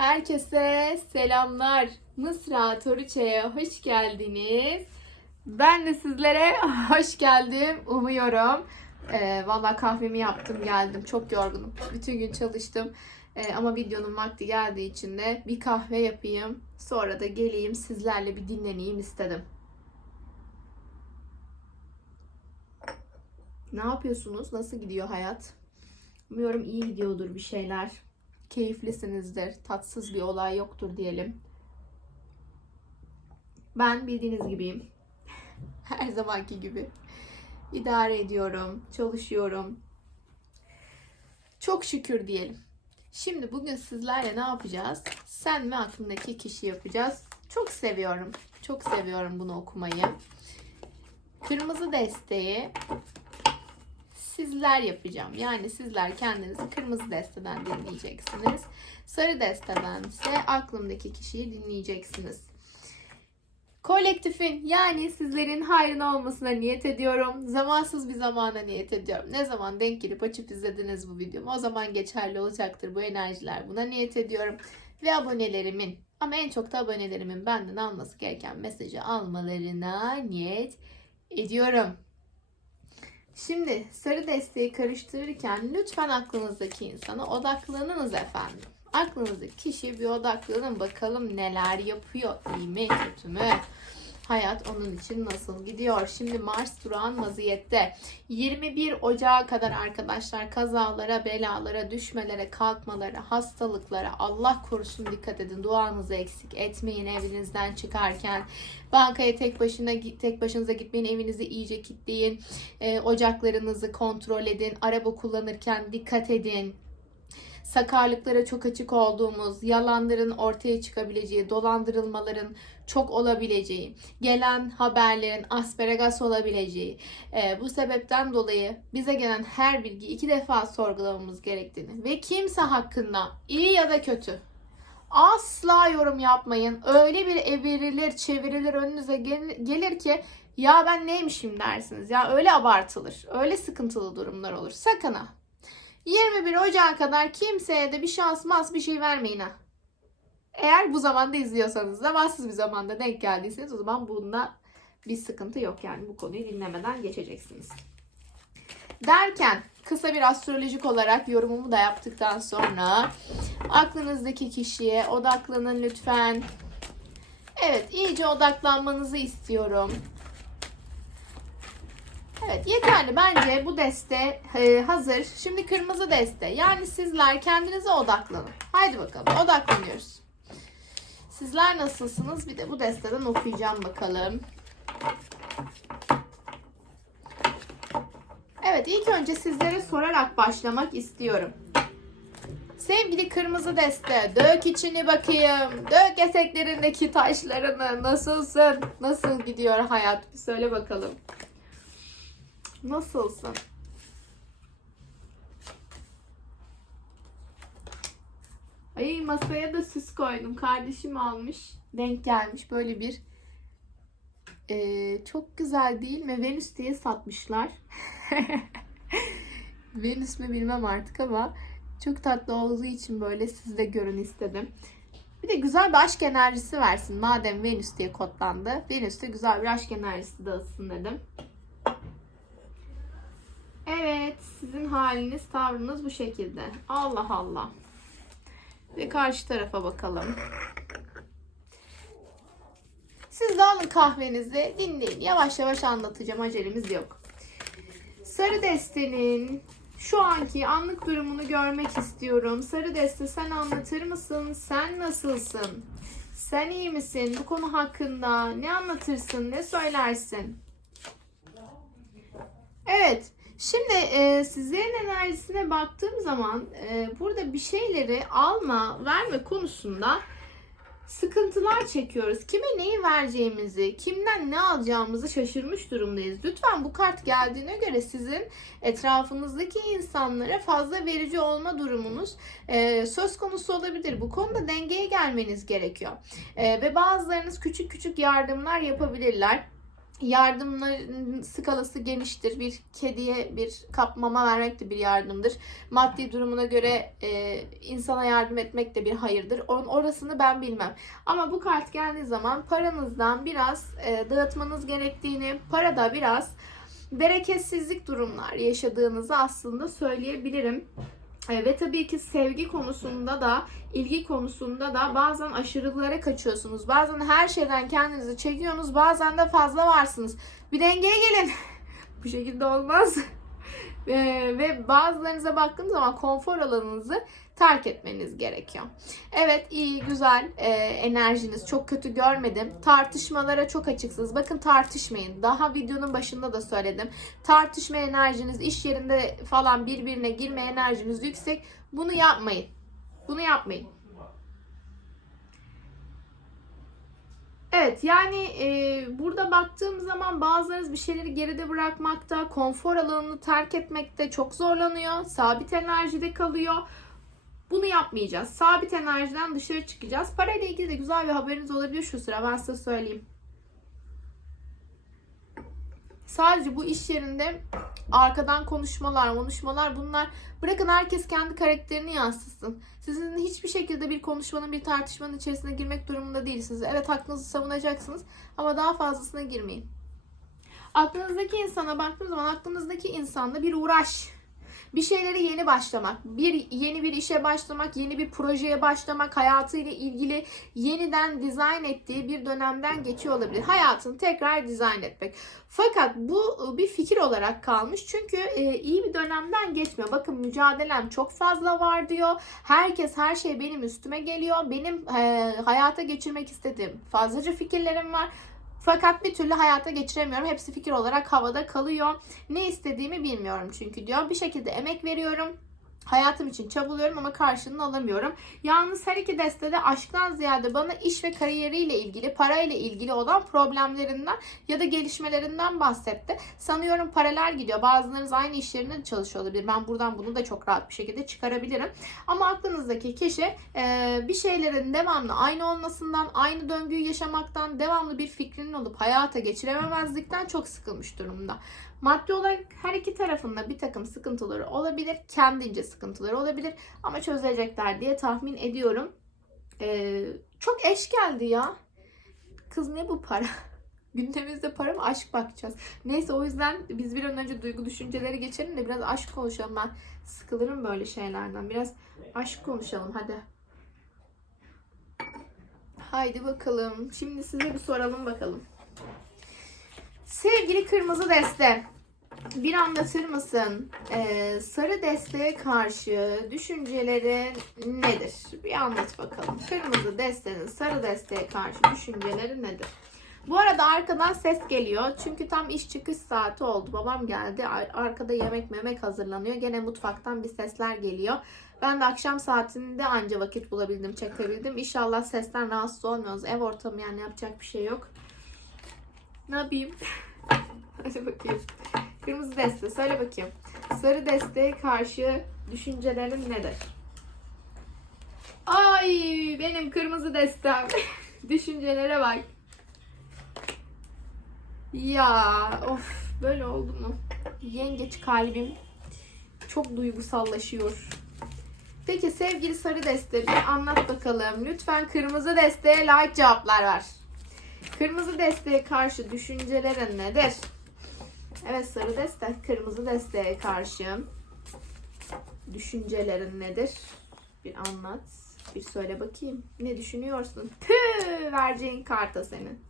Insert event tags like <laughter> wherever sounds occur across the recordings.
Herkese selamlar. Mısra Toruçe'ye hoş geldiniz. Ben de sizlere hoş geldim umuyorum. Ee, Valla kahvemi yaptım geldim. Çok yorgunum. Bütün gün çalıştım. Ee, ama videonun vakti geldiği için de bir kahve yapayım. Sonra da geleyim sizlerle bir dinleneyim istedim. Ne yapıyorsunuz? Nasıl gidiyor hayat? Umuyorum iyi gidiyordur bir şeyler. Keyiflisinizdir. Tatsız bir olay yoktur diyelim. Ben bildiğiniz gibiyim. <laughs> Her zamanki gibi. İdare ediyorum, çalışıyorum. Çok şükür diyelim. Şimdi bugün sizlerle ne yapacağız? Sen ve aklındaki kişi yapacağız. Çok seviyorum. Çok seviyorum bunu okumayı. Kırmızı desteği sizler yapacağım. Yani sizler kendinizi kırmızı desteden dinleyeceksiniz. Sarı desteden ise aklımdaki kişiyi dinleyeceksiniz. Kolektifin yani sizlerin hayrına olmasına niyet ediyorum. Zamansız bir zamana niyet ediyorum. Ne zaman denk gelip açıp izlediniz bu videomu o zaman geçerli olacaktır bu enerjiler. Buna niyet ediyorum. Ve abonelerimin ama en çok da abonelerimin benden alması gereken mesajı almalarına niyet ediyorum. Şimdi sarı desteği karıştırırken lütfen aklınızdaki insana odaklanınız efendim. Aklınızdaki kişiye bir odaklanın bakalım neler yapıyor. İyi mi kötü mü? Hayat onun için nasıl gidiyor? Şimdi Mars durağan vaziyette. 21 Ocağı kadar arkadaşlar kazalara, belalara, düşmelere, kalkmalara, hastalıklara Allah korusun dikkat edin. Duanızı eksik etmeyin evinizden çıkarken. Bankaya tek başına tek başınıza gitmeyin. Evinizi iyice kilitleyin. E, ocaklarınızı kontrol edin. Araba kullanırken dikkat edin sakarlıklara çok açık olduğumuz, yalanların ortaya çıkabileceği, dolandırılmaların çok olabileceği, gelen haberlerin asparagas olabileceği, e, bu sebepten dolayı bize gelen her bilgi iki defa sorgulamamız gerektiğini ve kimse hakkında iyi ya da kötü asla yorum yapmayın. Öyle bir evrilir, çevirilir önünüze gel- gelir ki ya ben neymişim dersiniz. Ya öyle abartılır. Öyle sıkıntılı durumlar olur. Sakın ha. 21 Ocağı kadar kimseye de bir şans mas bir şey vermeyin ha. Eğer bu zamanda izliyorsanız zamansız bir zamanda denk geldiyseniz o zaman bunda bir sıkıntı yok yani bu konuyu dinlemeden geçeceksiniz. Derken kısa bir astrolojik olarak yorumumu da yaptıktan sonra aklınızdaki kişiye odaklanın lütfen. Evet iyice odaklanmanızı istiyorum. Evet yeterli bence bu deste e, hazır. Şimdi kırmızı deste. Yani sizler kendinize odaklanın. Haydi bakalım odaklanıyoruz. Sizler nasılsınız? Bir de bu desteden okuyacağım bakalım. Evet ilk önce sizlere sorarak başlamak istiyorum. Sevgili kırmızı deste, dök içini bakayım. Dök eteklerindeki taşlarını. Nasılsın? Nasıl gidiyor hayat? Bir söyle bakalım. Nasılsın? Ay masaya da süs koydum. Kardeşim almış. Denk gelmiş böyle bir ee, çok güzel değil mi? Venüs diye satmışlar. <laughs> Venüs mü bilmem artık ama çok tatlı olduğu için böyle siz de görün istedim. Bir de güzel bir aşk enerjisi versin. Madem Venüs diye kodlandı. Venüs de güzel bir aşk enerjisi dağıtsın dedim. Evet, sizin haliniz, tavrınız bu şekilde. Allah Allah. Ve karşı tarafa bakalım. Siz de alın kahvenizi, dinleyin. Yavaş yavaş anlatacağım, acelemiz yok. Sarı destenin şu anki anlık durumunu görmek istiyorum. Sarı deste sen anlatır mısın? Sen nasılsın? Sen iyi misin? Bu konu hakkında ne anlatırsın? Ne söylersin? Evet. Şimdi e, sizlerin enerjisine baktığım zaman e, burada bir şeyleri alma, verme konusunda sıkıntılar çekiyoruz. Kime neyi vereceğimizi, kimden ne alacağımızı şaşırmış durumdayız. Lütfen bu kart geldiğine göre sizin etrafınızdaki insanlara fazla verici olma durumunuz e, söz konusu olabilir. Bu konuda dengeye gelmeniz gerekiyor. E, ve bazılarınız küçük küçük yardımlar yapabilirler Yardımların skalası geniştir. Bir kediye bir kap mama vermek de bir yardımdır. Maddi durumuna göre e, insana yardım etmek de bir hayırdır. Onun orasını ben bilmem. Ama bu kart geldiği zaman paranızdan biraz e, dağıtmanız gerektiğini, parada biraz bereketsizlik durumlar yaşadığınızı aslında söyleyebilirim. E, ve tabii ki sevgi konusunda da, ilgi konusunda da bazen aşırılıklara kaçıyorsunuz. Bazen her şeyden kendinizi çekiyorsunuz, bazen de fazla varsınız. Bir dengeye gelin. <laughs> Bu şekilde olmaz. E, ve bazılarınıza baktığım zaman konfor alanınızı terk etmeniz gerekiyor. Evet iyi güzel e, enerjiniz çok kötü görmedim. Tartışmalara çok açıksınız. Bakın tartışmayın. Daha videonun başında da söyledim. Tartışma enerjiniz iş yerinde falan birbirine girme enerjiniz yüksek. Bunu yapmayın. Bunu yapmayın. Evet yani e, burada baktığım zaman bazılarınız bir şeyleri geride bırakmakta, konfor alanını terk etmekte çok zorlanıyor. Sabit enerjide kalıyor. Bunu yapmayacağız. Sabit enerjiden dışarı çıkacağız. Parayla ilgili de güzel bir haberiniz olabilir şu sıra ben size söyleyeyim. Sadece bu iş yerinde arkadan konuşmalar, konuşmalar bunlar bırakın herkes kendi karakterini yansıtsın. Sizin hiçbir şekilde bir konuşmanın, bir tartışmanın içerisine girmek durumunda değilsiniz. Evet hakkınızı savunacaksınız ama daha fazlasına girmeyin. Aklınızdaki insana baktığınız zaman aklınızdaki insanda bir uğraş, bir şeyleri yeni başlamak, bir yeni bir işe başlamak, yeni bir projeye başlamak, hayatıyla ilgili yeniden dizayn ettiği bir dönemden geçiyor olabilir. Hayatını tekrar dizayn etmek. Fakat bu bir fikir olarak kalmış. Çünkü e, iyi bir dönemden geçmiyor. Bakın mücadelem çok fazla var diyor. Herkes her şey benim üstüme geliyor. Benim e, hayata geçirmek istediğim fazlaca fikirlerim var. Fakat bir türlü hayata geçiremiyorum. Hepsi fikir olarak havada kalıyor. Ne istediğimi bilmiyorum çünkü diyor. Bir şekilde emek veriyorum. Hayatım için çabalıyorum ama karşılığını alamıyorum. Yalnız her iki destede aşktan ziyade bana iş ve kariyeriyle ilgili, parayla ilgili olan problemlerinden ya da gelişmelerinden bahsetti. Sanıyorum paralel gidiyor. Bazılarınız aynı iş yerinde de çalışıyor olabilir. Ben buradan bunu da çok rahat bir şekilde çıkarabilirim. Ama aklınızdaki kişi e, bir şeylerin devamlı aynı olmasından, aynı döngüyü yaşamaktan, devamlı bir fikrinin olup hayata geçirememezlikten çok sıkılmış durumda. Maddi olarak her iki tarafında bir takım sıkıntıları olabilir. Kendince sıkıntıları olabilir. Ama çözecekler diye tahmin ediyorum. Ee, çok eş geldi ya. Kız ne bu para? <laughs> Gündemimizde para mı? Aşk bakacağız. Neyse o yüzden biz bir an önce duygu düşünceleri geçelim de biraz aşk konuşalım. Ben sıkılırım böyle şeylerden. Biraz aşk konuşalım hadi. Haydi bakalım. Şimdi size bir soralım bakalım. Sevgili kırmızı deste, bir anlatır mısın? Ee, sarı desteye karşı düşünceleri nedir? Bir anlat bakalım. Kırmızı destenin sarı desteye karşı düşünceleri nedir? Bu arada arkadan ses geliyor. Çünkü tam iş çıkış saati oldu. Babam geldi. Ar- Arkada yemek memek hazırlanıyor. Gene mutfaktan bir sesler geliyor. Ben de akşam saatinde anca vakit bulabildim, çekebildim. İnşallah sesten rahatsız olmuyoruz. Ev ortamı yani yapacak bir şey yok. Ne yapayım? <laughs> Hadi bakayım. Kırmızı deste söyle bakayım. Sarı desteye karşı düşüncelerin nedir? Ay benim kırmızı destem. <laughs> Düşüncelere bak. Ya of böyle oldu mu? Yengeç kalbim çok duygusallaşıyor. Peki sevgili sarı deste bir anlat bakalım. Lütfen kırmızı desteye like cevaplar ver. Kırmızı desteğe karşı düşüncelerin nedir? Evet sarı deste, kırmızı desteğe karşı düşüncelerin nedir? Bir anlat, bir söyle bakayım. Ne düşünüyorsun? Tüh, vereceğin karta senin.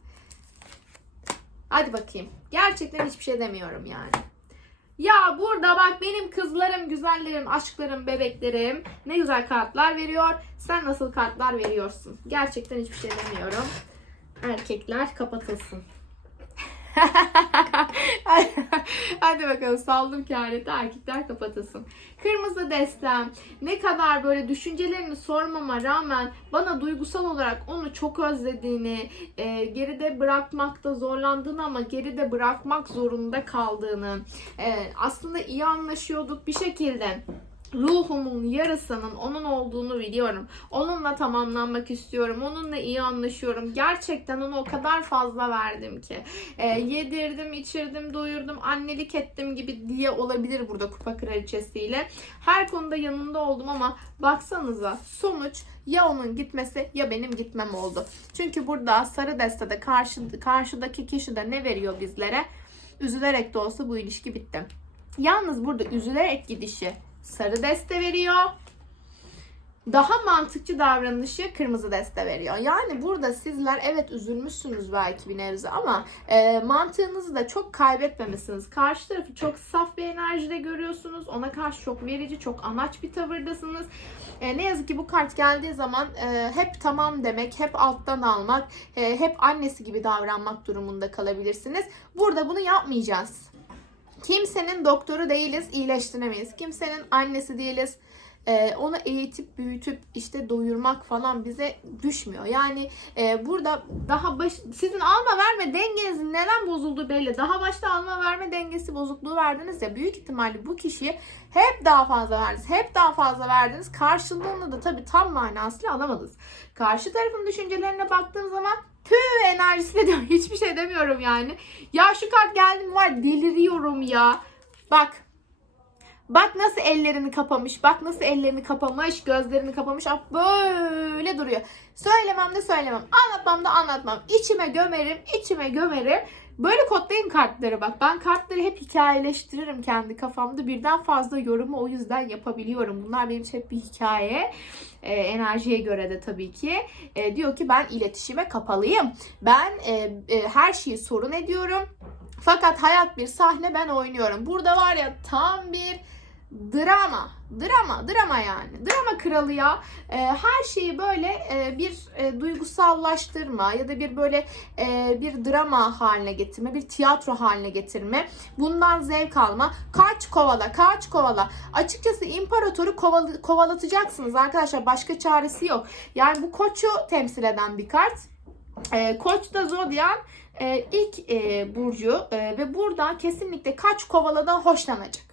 Hadi bakayım. Gerçekten hiçbir şey demiyorum yani. Ya burada bak benim kızlarım, güzellerim, aşklarım, bebeklerim ne güzel kartlar veriyor. Sen nasıl kartlar veriyorsun? Gerçekten hiçbir şey demiyorum. Erkekler kapatılsın. <laughs> Hadi bakalım saldım kehaneti erkekler kapatılsın. Kırmızı destem ne kadar böyle düşüncelerini sormama rağmen bana duygusal olarak onu çok özlediğini, e, geride bırakmakta zorlandığını ama geride bırakmak zorunda kaldığını, e, aslında iyi anlaşıyorduk bir şekilde ruhumun yarısının onun olduğunu biliyorum. Onunla tamamlanmak istiyorum. Onunla iyi anlaşıyorum. Gerçekten ona o kadar fazla verdim ki. E, yedirdim, içirdim, doyurdum, annelik ettim gibi diye olabilir burada kupa kraliçesiyle. Her konuda yanında oldum ama baksanıza sonuç ya onun gitmesi ya benim gitmem oldu. Çünkü burada sarı destede karşı, karşıdaki kişi de ne veriyor bizlere? Üzülerek de olsa bu ilişki bitti. Yalnız burada üzülerek gidişi sarı deste veriyor. Daha mantıkçı davranışı kırmızı deste veriyor. Yani burada sizler evet üzülmüşsünüz belki bir nebze ama e, mantığınızı da çok kaybetmemişsiniz. Karşı tarafı çok saf bir enerjide görüyorsunuz. Ona karşı çok verici, çok anaç bir tavırdasınız. E, ne yazık ki bu kart geldiği zaman e, hep tamam demek, hep alttan almak, e, hep annesi gibi davranmak durumunda kalabilirsiniz. Burada bunu yapmayacağız. Kimsenin doktoru değiliz, iyileştiremeyiz. Kimsenin annesi değiliz. Ee, onu eğitip büyütüp işte doyurmak falan bize düşmüyor. Yani e, burada daha baş, sizin alma verme dengenizin neden bozulduğu belli. Daha başta alma verme dengesi bozukluğu verdiniz ya büyük ihtimalle bu kişiye hep daha fazla verdiniz. Hep daha fazla verdiniz. Karşılığını da tabii tam manasıyla alamadınız. Karşı tarafın düşüncelerine baktığım zaman tüh enerjisi de diyorum. <laughs> Hiçbir şey demiyorum yani. Ya şu kart geldi mi var deliriyorum ya. Bak Bak nasıl ellerini kapamış. Bak nasıl ellerini kapamış. Gözlerini kapamış. Böyle duruyor. Söylemem de söylemem. Anlatmam da anlatmam. İçime gömerim. içime gömerim. Böyle kodlayın kartları bak. Ben kartları hep hikayeleştiririm kendi kafamda. Birden fazla yorumu o yüzden yapabiliyorum. Bunlar benim için hep bir hikaye. E, enerjiye göre de tabii ki. E, diyor ki ben iletişime kapalıyım. Ben e, e, her şeyi sorun ediyorum. Fakat hayat bir sahne ben oynuyorum. Burada var ya tam bir drama. Drama, drama yani. Drama kralı ya. E, her şeyi böyle e, bir e, duygusallaştırma ya da bir böyle e, bir drama haline getirme, bir tiyatro haline getirme. Bundan zevk alma. Kaç kovala, kaç kovala. Açıkçası imparatoru koval- kovalatacaksınız arkadaşlar. Başka çaresi yok. Yani bu koçu temsil eden bir kart. E, Koç da Zodyan e, ilk e, burcu e, ve burada kesinlikle kaç kovaladan hoşlanacak.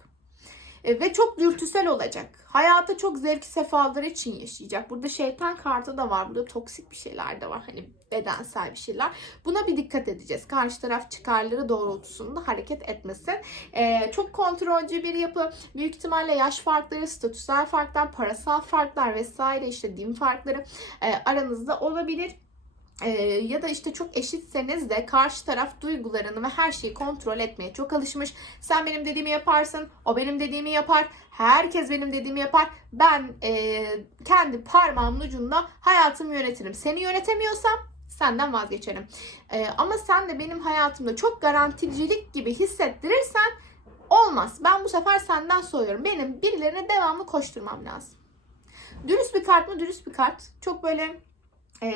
E, ve çok dürtüsel olacak. Hayata çok zevk sefaları için yaşayacak. Burada şeytan kartı da var. Burada toksik bir şeyler de var. Hani bedensel bir şeyler. Buna bir dikkat edeceğiz. Karşı taraf çıkarları doğrultusunda hareket etmesin. E, çok kontrolcü bir yapı. Büyük ihtimalle yaş farkları, statüsel farklar, parasal farklar vesaire işte din farkları e, aranızda olabilir. Ee, ya da işte çok eşitseniz de karşı taraf duygularını ve her şeyi kontrol etmeye çok alışmış. Sen benim dediğimi yaparsın, o benim dediğimi yapar, herkes benim dediğimi yapar. Ben e, kendi parmağımın ucunda hayatımı yönetirim. Seni yönetemiyorsam senden vazgeçerim. E, ama sen de benim hayatımda çok garanticilik gibi hissettirirsen olmaz. Ben bu sefer senden soruyorum. Benim birilerine devamlı koşturmam lazım. Dürüst bir kart mı? Dürüst bir kart. Çok böyle e,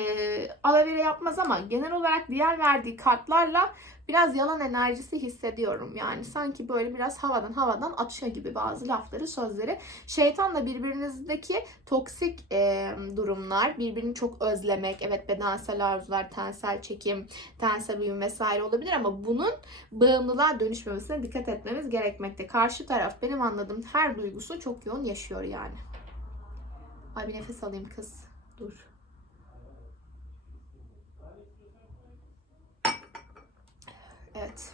alavere yapmaz ama genel olarak diğer verdiği kartlarla biraz yalan enerjisi hissediyorum. Yani sanki böyle biraz havadan havadan atışa gibi bazı lafları, sözleri. Şeytanla birbirinizdeki toksik e, durumlar, birbirini çok özlemek, evet bedensel arzular, tensel çekim, tensel uyum vesaire olabilir ama bunun bağımlılığa dönüşmemesine dikkat etmemiz gerekmekte. Karşı taraf benim anladığım her duygusu çok yoğun yaşıyor yani. Ay bir nefes alayım kız. Dur. Evet.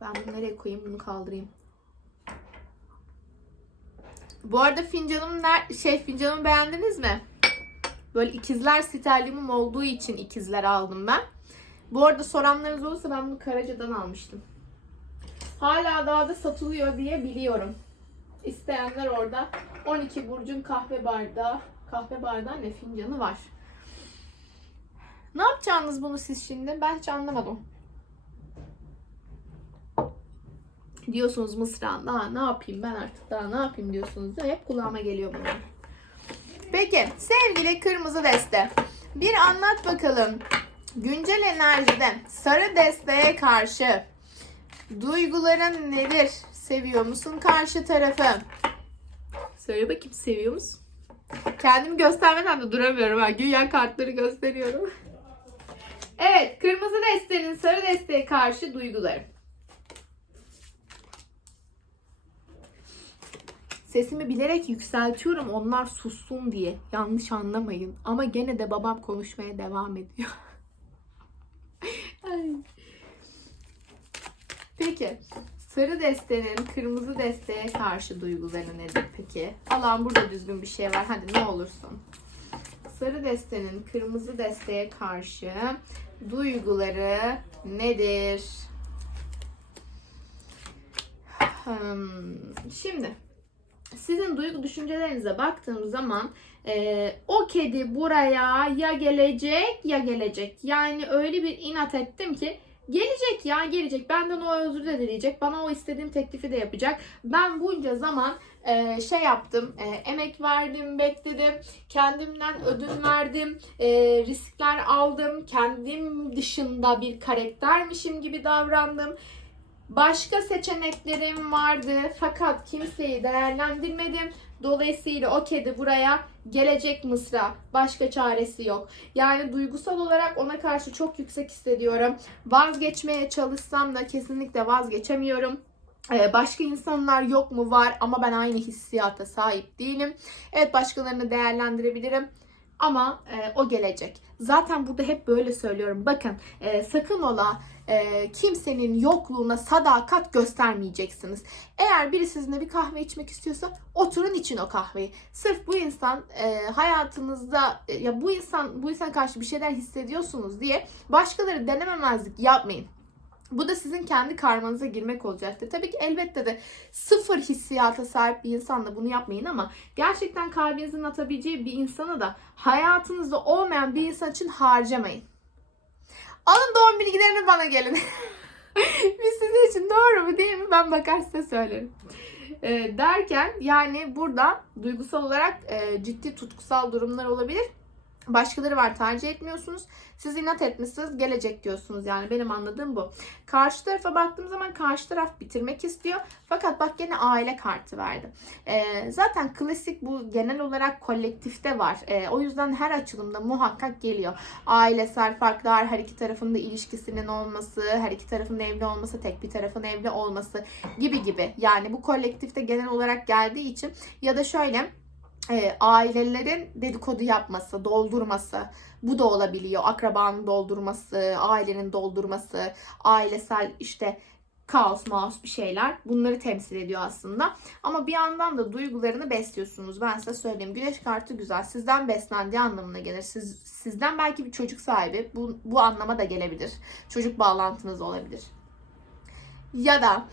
Ben bunu nereye koyayım? Bunu kaldırayım. Bu arada fincanım ner şey fincanımı beğendiniz mi? Böyle ikizler sterlimim olduğu için ikizler aldım ben. Bu arada soranlarınız olursa ben bunu Karaca'dan almıştım. Hala daha da satılıyor diye biliyorum. İsteyenler orada 12 burcun kahve bardağı, kahve bardağı ne fincanı var. Ne yapacaksınız bunu siz şimdi? Ben hiç anlamadım. Diyorsunuz Mısra daha ne yapayım ben artık daha ne yapayım diyorsunuz. Hep kulağıma geliyor bunlar. Peki sevgili kırmızı deste bir anlat bakalım güncel enerjide sarı desteğe karşı duyguların nedir? Seviyor musun karşı tarafı? Söyle bakayım seviyor musun? Kendimi göstermeden de duramıyorum. Ha. Güya kartları gösteriyorum. Evet, kırmızı destenin sarı desteğe karşı duyguları. Sesimi bilerek yükseltiyorum onlar sussun diye. Yanlış anlamayın. Ama gene de babam konuşmaya devam ediyor. <laughs> Peki. Sarı destenin kırmızı desteğe karşı duyguları nedir peki? Alan burada düzgün bir şey var. Hadi ne olursun. Sarı destenin kırmızı desteğe karşı duyguları nedir? Hmm, Şimdi sizin duygu düşüncelerinize baktığım zaman e, o kedi buraya ya gelecek ya gelecek. Yani öyle bir inat ettim ki gelecek ya gelecek. Benden o özür de dileyecek. Bana o istediğim teklifi de yapacak. Ben bunca zaman e, şey yaptım. e, emek verdim, bekledim. Kendimden ödün verdim. e, riskler aldım. Kendim dışında bir karaktermişim gibi davrandım. Başka seçeneklerim vardı fakat kimseyi değerlendirmedim. Dolayısıyla o kedi buraya gelecek Mısra. Başka çaresi yok. Yani duygusal olarak ona karşı çok yüksek hissediyorum. Vazgeçmeye çalışsam da kesinlikle vazgeçemiyorum. Ee, Başka insanlar yok mu? Var ama ben aynı hissiyata sahip değilim. Evet başkalarını değerlendirebilirim. Ama e, o gelecek. Zaten burada hep böyle söylüyorum. Bakın e, sakın ola e, kimsenin yokluğuna sadakat göstermeyeceksiniz. Eğer biri sizinle bir kahve içmek istiyorsa oturun için o kahveyi. Sırf bu insan e, hayatınızda e, ya bu insan bu insan karşı bir şeyler hissediyorsunuz diye başkaları denememezlik yapmayın. Bu da sizin kendi karmanıza girmek olacaktır. Tabii ki elbette de sıfır hissiyata sahip bir insanla bunu yapmayın ama gerçekten kalbinizin atabileceği bir insanı da hayatınızda olmayan bir insan için harcamayın. Alın doğum bilgilerini bana gelin. <laughs> Biz sizin için doğru mu değil mi ben bakar size söylerim. Ee, derken yani burada duygusal olarak e, ciddi tutkusal durumlar olabilir. Başkaları var tercih etmiyorsunuz. Siz inat etmişsiniz gelecek diyorsunuz yani benim anladığım bu. Karşı tarafa baktığım zaman karşı taraf bitirmek istiyor. Fakat bak gene aile kartı verdi. Ee, zaten klasik bu genel olarak kolektifte var. Ee, o yüzden her açılımda muhakkak geliyor. Ailesel farklar, her iki tarafın da ilişkisinin olması, her iki tarafın evli olması, tek bir tarafın evli olması gibi gibi. Yani bu kolektifte genel olarak geldiği için ya da şöyle e, ailelerin dedikodu yapması, doldurması bu da olabiliyor. Akrabanın doldurması, ailenin doldurması, ailesel işte kaos, maos bir şeyler bunları temsil ediyor aslında. Ama bir yandan da duygularını besliyorsunuz. Ben size söyleyeyim. Güneş kartı güzel. Sizden beslendiği anlamına gelir. Siz, sizden belki bir çocuk sahibi. Bu, bu anlama da gelebilir. Çocuk bağlantınız olabilir. Ya da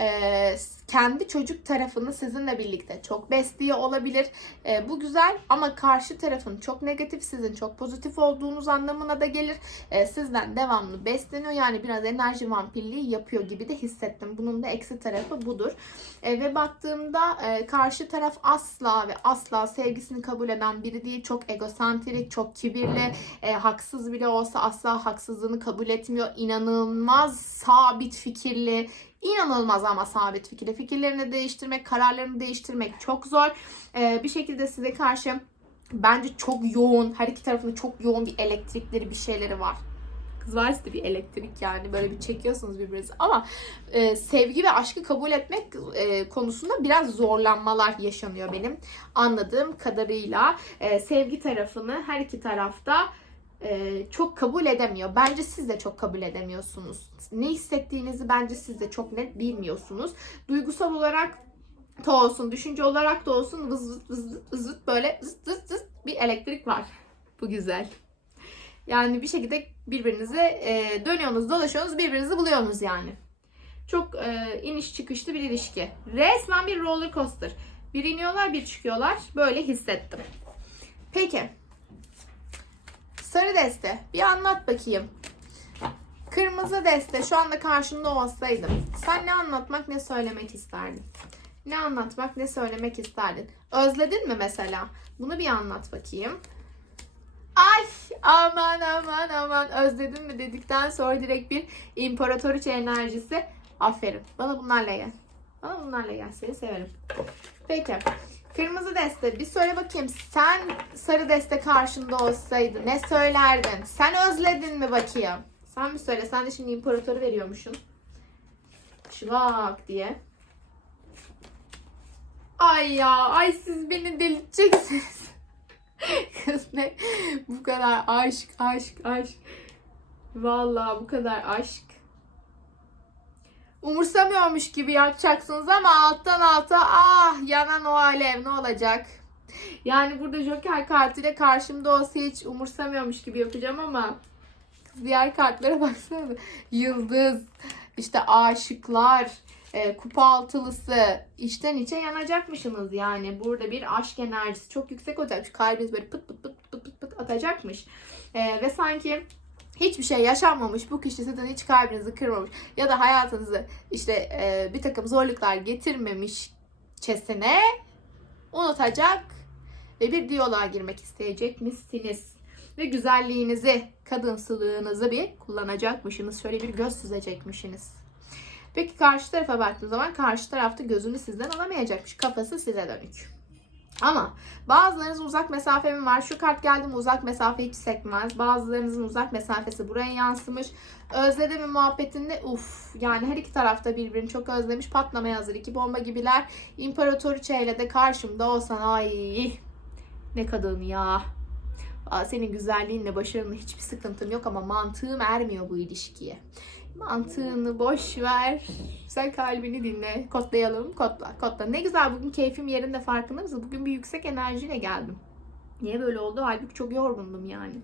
e, kendi çocuk tarafını sizinle birlikte çok besliyor olabilir. E, bu güzel ama karşı tarafın çok negatif, sizin çok pozitif olduğunuz anlamına da gelir. E, sizden devamlı besleniyor. Yani biraz enerji vampirliği yapıyor gibi de hissettim. Bunun da eksi tarafı budur. E, ve baktığımda e, karşı taraf asla ve asla sevgisini kabul eden biri değil. Çok egosantrik, çok kibirli, e, haksız bile olsa asla haksızlığını kabul etmiyor. İnanılmaz sabit fikirli, İnanılmaz ama sabit fikirli. Fikirlerini değiştirmek, kararlarını değiştirmek çok zor. Ee, bir şekilde size karşı bence çok yoğun, her iki tarafında çok yoğun bir elektrikleri, bir şeyleri var. Kız var size bir elektrik yani böyle bir çekiyorsunuz birbirinizi ama e, sevgi ve aşkı kabul etmek e, konusunda biraz zorlanmalar yaşanıyor benim anladığım kadarıyla e, sevgi tarafını her iki tarafta e, çok kabul edemiyor. Bence siz de çok kabul edemiyorsunuz. Ne hissettiğinizi bence siz de çok net bilmiyorsunuz. Duygusal olarak da olsun, düşünce olarak da olsun vız vız vız vız böyle zıt zıt zıt bir elektrik var. Bu güzel. Yani bir şekilde birbirinize e, dönüyorsunuz, dolaşıyorsunuz, birbirinizi buluyorsunuz yani. Çok e, iniş çıkışlı bir ilişki. Resmen bir roller coaster. Bir iniyorlar, bir çıkıyorlar. Böyle hissettim. Peki. Sarı deste. Bir anlat bakayım. Kırmızı deste şu anda karşımda olsaydım. Sen ne anlatmak ne söylemek isterdin? Ne anlatmak ne söylemek isterdin? Özledin mi mesela? Bunu bir anlat bakayım. Ay aman aman aman özledin mi dedikten sonra direkt bir imparatoriçe enerjisi. Aferin. Bana bunlarla gel. Bana bunlarla gel. Seni severim. Peki. Kırmızı deste bir söyle bakayım sen sarı deste karşında olsaydı ne söylerdin? Sen özledin mi bakayım? Sen mi söyle? Sen de şimdi imparatoru veriyormuşsun. Şıvak diye. Ay ya, ay siz beni delirteceksiniz. <laughs> Kız ne? Bu kadar aşk, aşk, aşk. Vallahi bu kadar aşk. Umursamıyormuş gibi yapacaksınız ama alttan alta ah yanan o alev ne olacak? Yani burada Joker kartıyla karşımda olsa hiç umursamıyormuş gibi yapacağım ama diğer kartlara <laughs> baksana. Yıldız, işte aşıklar, e, kupa altılısı içten içe yanacakmışsınız yani. Burada bir aşk enerjisi çok yüksek olacakmış. Kalbiniz böyle pıt pıt pıt pıt pıt pıt atacakmış. E, ve sanki hiçbir şey yaşanmamış. Bu kişi sizin hiç kalbinizi kırmamış. Ya da hayatınızı işte e, bir takım zorluklar getirmemişçesine unutacak ve bir diyaloğa girmek isteyecekmişsiniz. Ve güzelliğinizi, kadınsılığınızı bir kullanacakmışsınız. Şöyle bir göz süzecekmişsiniz. Peki karşı tarafa baktığım zaman karşı tarafta gözünü sizden alamayacakmış. Kafası size dönük. Ama bazılarınız uzak mesafe mi var? Şu kart geldi mi uzak mesafe hiç sekmez. Bazılarınızın uzak mesafesi buraya yansımış. Özledi mi muhabbetinde uf yani her iki tarafta birbirini çok özlemiş. Patlamaya hazır iki bomba gibiler. İmparatoriçe ile de karşımda olsan ay ne kadın ya. Senin güzelliğinle başarınla hiçbir sıkıntım yok ama mantığım ermiyor bu ilişkiye. Mantığını boş ver. Sen kalbini dinle. Kodlayalım. Kodla. Kodla. Ne güzel bugün keyfim yerinde farkında mısın? Bugün bir yüksek enerjiyle geldim. Niye böyle oldu? Halbuki çok yorgundum yani.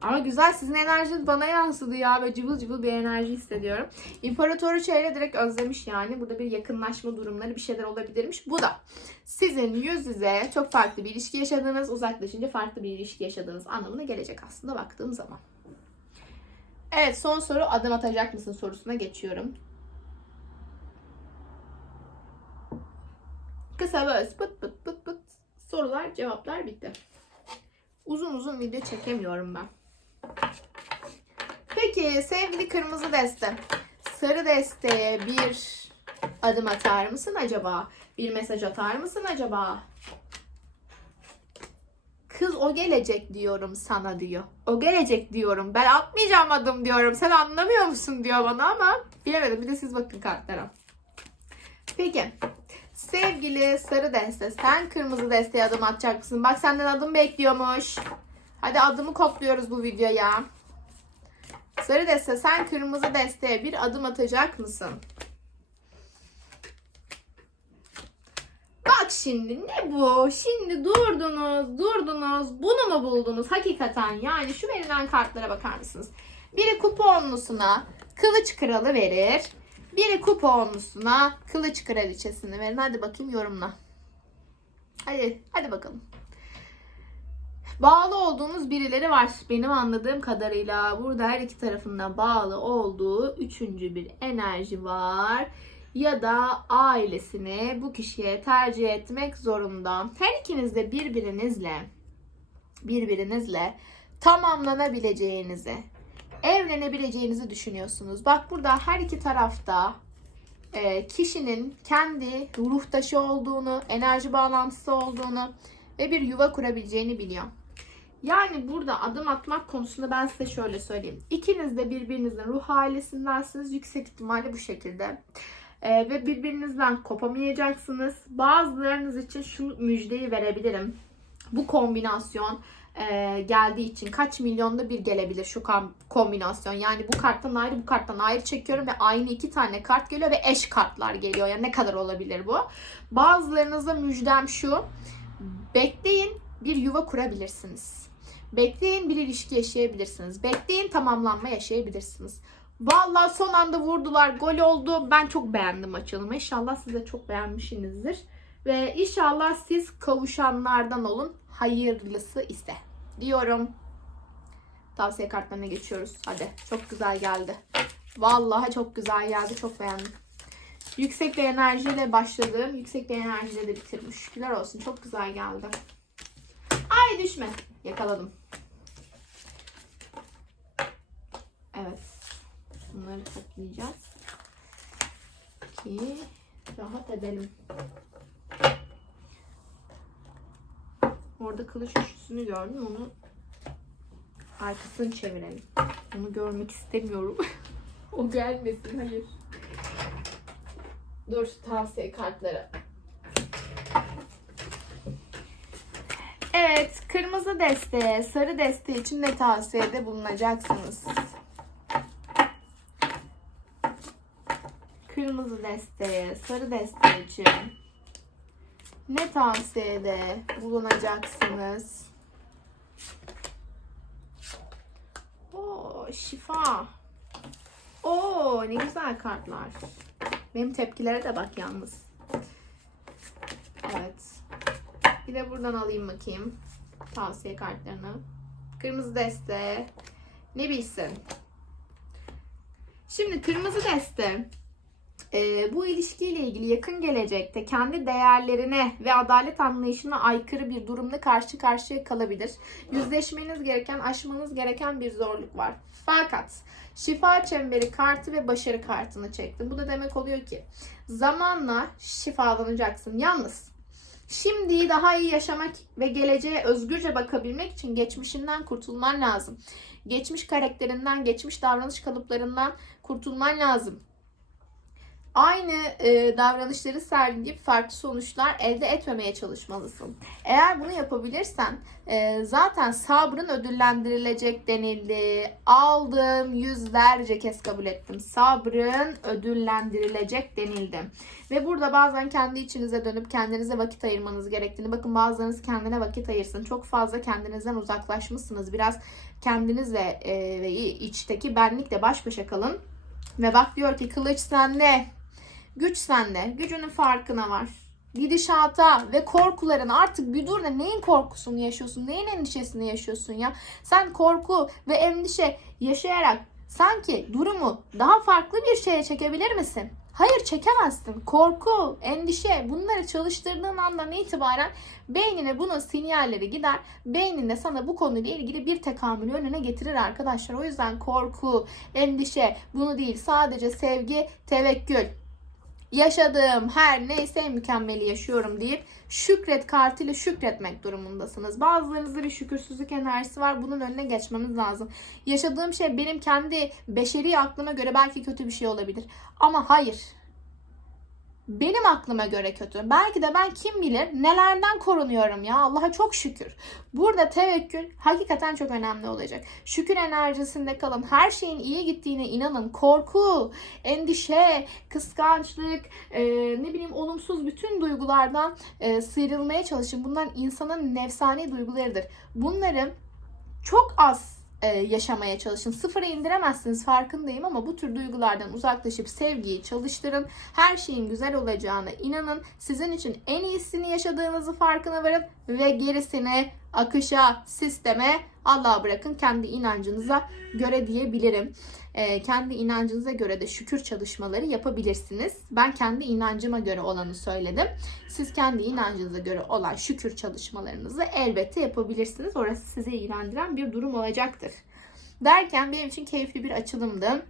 Ama güzel sizin enerjiniz bana yansıdı ya. Böyle cıvıl cıvıl bir enerji hissediyorum. İmparatoriçe ile direkt özlemiş yani. Burada bir yakınlaşma durumları bir şeyler olabilirmiş. Bu da sizin yüz yüze çok farklı bir ilişki yaşadığınız, uzaklaşınca farklı bir ilişki yaşadığınız anlamına gelecek aslında baktığım zaman. Evet son soru adım atacak mısın sorusuna geçiyorum. Kısa öz pıt pıt pıt pıt sorular cevaplar bitti. Uzun uzun video çekemiyorum ben. Peki sevgili kırmızı deste. Sarı desteye bir adım atar mısın acaba? Bir mesaj atar mısın acaba? Kız o gelecek diyorum sana diyor. O gelecek diyorum. Ben atmayacağım adım diyorum. Sen anlamıyor musun diyor bana ama bilemedim. Bir de siz bakın kartlara. Peki. Sevgili sarı deste sen kırmızı desteye adım atacak mısın? Bak senden adım bekliyormuş. Hadi adımı kopluyoruz bu videoya. Sarı deste sen kırmızı desteye bir adım atacak mısın? Bak şimdi ne bu? Şimdi durdunuz, durdunuz. Bunu mu buldunuz hakikaten? Yani şu verilen kartlara bakar mısınız? Biri kuponlusuna kılıç kralı verir. Biri kuponlusuna kılıç kraliçesini verin. Hadi bakayım yorumla. Hadi, hadi bakalım. Bağlı olduğunuz birileri var. Benim anladığım kadarıyla burada her iki tarafında bağlı olduğu üçüncü bir enerji var. Ya da ailesini bu kişiye tercih etmek zorunda. Her ikiniz de birbirinizle birbirinizle tamamlanabileceğinizi, evlenebileceğinizi düşünüyorsunuz. Bak burada her iki tarafta e, kişinin kendi ruhtaşı olduğunu, enerji bağlantısı olduğunu ve bir yuva kurabileceğini biliyor. Yani burada adım atmak konusunda ben size şöyle söyleyeyim. İkiniz de birbirinizin ruh ailesindensiniz. Yüksek ihtimalle bu şekilde. Ee, ve birbirinizden kopamayacaksınız. Bazılarınız için şu müjdeyi verebilirim. Bu kombinasyon e, geldiği için kaç milyonda bir gelebilir şu kombinasyon. Yani bu karttan ayrı bu karttan ayrı çekiyorum ve aynı iki tane kart geliyor ve eş kartlar geliyor. Yani ne kadar olabilir bu? Bazılarınızda müjdem şu. Bekleyin bir yuva kurabilirsiniz. Bekleyin bir ilişki yaşayabilirsiniz. Bekleyin tamamlanma yaşayabilirsiniz. Vallahi son anda vurdular. Gol oldu. Ben çok beğendim açılımı. İnşallah siz de çok beğenmişsinizdir. Ve inşallah siz kavuşanlardan olun. Hayırlısı ise. Diyorum. Tavsiye kartlarına geçiyoruz. Hadi. Çok güzel geldi. Vallahi çok güzel geldi. Çok beğendim. Yüksek bir enerjiyle başladım. Yüksek bir enerjiyle de bitirmiş. Şükürler olsun. Çok güzel geldi. Ay düşme. Yakaladım. Evet kısımları toplayacağız. Ki rahat edelim. Orada kılıç üçlüsünü gördüm. Onu arkasını çevirelim. Onu görmek istemiyorum. <laughs> o gelmesin. Hayır. Dur tavsiye şey, kartları. Evet, kırmızı deste, sarı deste için ne tavsiyede bulunacaksınız? Kırmızı desteğe, sarı desteği için ne tavsiyede bulunacaksınız? Oo, şifa. Oo, ne güzel kartlar. Benim tepkilere de bak yalnız. Evet. Bir de buradan alayım bakayım. Tavsiye kartlarını. Kırmızı deste. Ne bilsin? Şimdi kırmızı deste bu ilişkiyle ilgili yakın gelecekte kendi değerlerine ve adalet anlayışına aykırı bir durumla karşı karşıya kalabilir. Yüzleşmeniz gereken, aşmanız gereken bir zorluk var. Fakat şifa çemberi kartı ve başarı kartını çektim. Bu da demek oluyor ki zamanla şifalanacaksın. Yalnız Şimdiyi daha iyi yaşamak ve geleceğe özgürce bakabilmek için geçmişinden kurtulman lazım. Geçmiş karakterinden, geçmiş davranış kalıplarından kurtulman lazım. Aynı e, davranışları sergileyip farklı sonuçlar elde etmemeye çalışmalısın. Eğer bunu yapabilirsen e, zaten sabrın ödüllendirilecek denildi. Aldım yüzlerce kez kabul ettim. Sabrın ödüllendirilecek denildi. Ve burada bazen kendi içinize dönüp kendinize vakit ayırmanız gerektiğini. Bakın bazılarınız kendine vakit ayırsın. Çok fazla kendinizden uzaklaşmışsınız. Biraz kendinizle e, ve içteki benlikle baş başa kalın. Ve bak diyor ki kılıç sende. Güç sende. Gücünün farkına var. Gidişata ve korkularını artık bir dur da neyin korkusunu yaşıyorsun? Neyin endişesini yaşıyorsun ya? Sen korku ve endişe yaşayarak sanki durumu daha farklı bir şeye çekebilir misin? Hayır çekemezsin. Korku, endişe bunları çalıştırdığın andan itibaren beynine bunun sinyalleri gider. Beyninde sana bu konuyla ilgili bir tekamülü önüne getirir arkadaşlar. O yüzden korku, endişe bunu değil sadece sevgi, tevekkül, yaşadığım her neyse mükemmeli yaşıyorum deyip şükret kartıyla şükretmek durumundasınız. Bazılarınızda bir şükürsüzlük enerjisi var. Bunun önüne geçmemiz lazım. Yaşadığım şey benim kendi beşeri aklıma göre belki kötü bir şey olabilir. Ama hayır benim aklıma göre kötü. Belki de ben kim bilir nelerden korunuyorum ya. Allah'a çok şükür. Burada tevekkül hakikaten çok önemli olacak. Şükür enerjisinde kalın. Her şeyin iyi gittiğine inanın. Korku, endişe, kıskançlık, e, ne bileyim olumsuz bütün duygulardan e, sıyrılmaya çalışın. Bunlar insanın nefsani duygularıdır. Bunları çok az yaşamaya çalışın. Sıfıra indiremezsiniz farkındayım ama bu tür duygulardan uzaklaşıp sevgiyi çalıştırın. Her şeyin güzel olacağına inanın. Sizin için en iyisini yaşadığınızı farkına varın ve gerisini akışa, sisteme Allah'a bırakın kendi inancınıza göre diyebilirim. E, kendi inancınıza göre de şükür çalışmaları yapabilirsiniz. Ben kendi inancıma göre olanı söyledim. Siz kendi inancınıza göre olan şükür çalışmalarınızı elbette yapabilirsiniz. Orası size ilgilendiren bir durum olacaktır. Derken benim için keyifli bir açılımdı.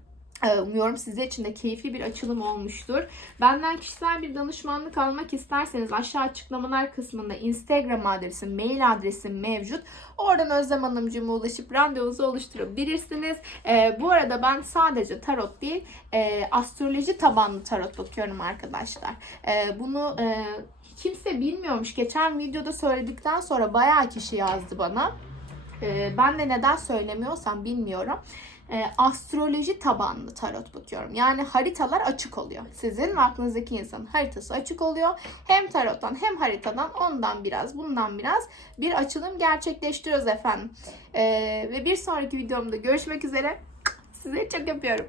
Ee, Umuyorum sizler için de keyifli bir açılım olmuştur. Benden kişisel bir danışmanlık almak isterseniz aşağı açıklamalar kısmında Instagram adresim, mail adresim mevcut. Oradan Özlem Hanımcığıma ulaşıp randevunuzu oluşturabilirsiniz. Ee, bu arada ben sadece tarot değil, e, astroloji tabanlı tarot bakıyorum arkadaşlar. Ee, bunu e, kimse bilmiyormuş. Geçen videoda söyledikten sonra bayağı kişi yazdı bana. Ee, ben de neden söylemiyorsam bilmiyorum e, astroloji tabanlı tarot bakıyorum. Yani haritalar açık oluyor. Sizin ve aklınızdaki insanın haritası açık oluyor. Hem tarottan hem haritadan ondan biraz bundan biraz bir açılım gerçekleştiriyoruz efendim. E, ve bir sonraki videomda görüşmek üzere. Sizi çok öpüyorum.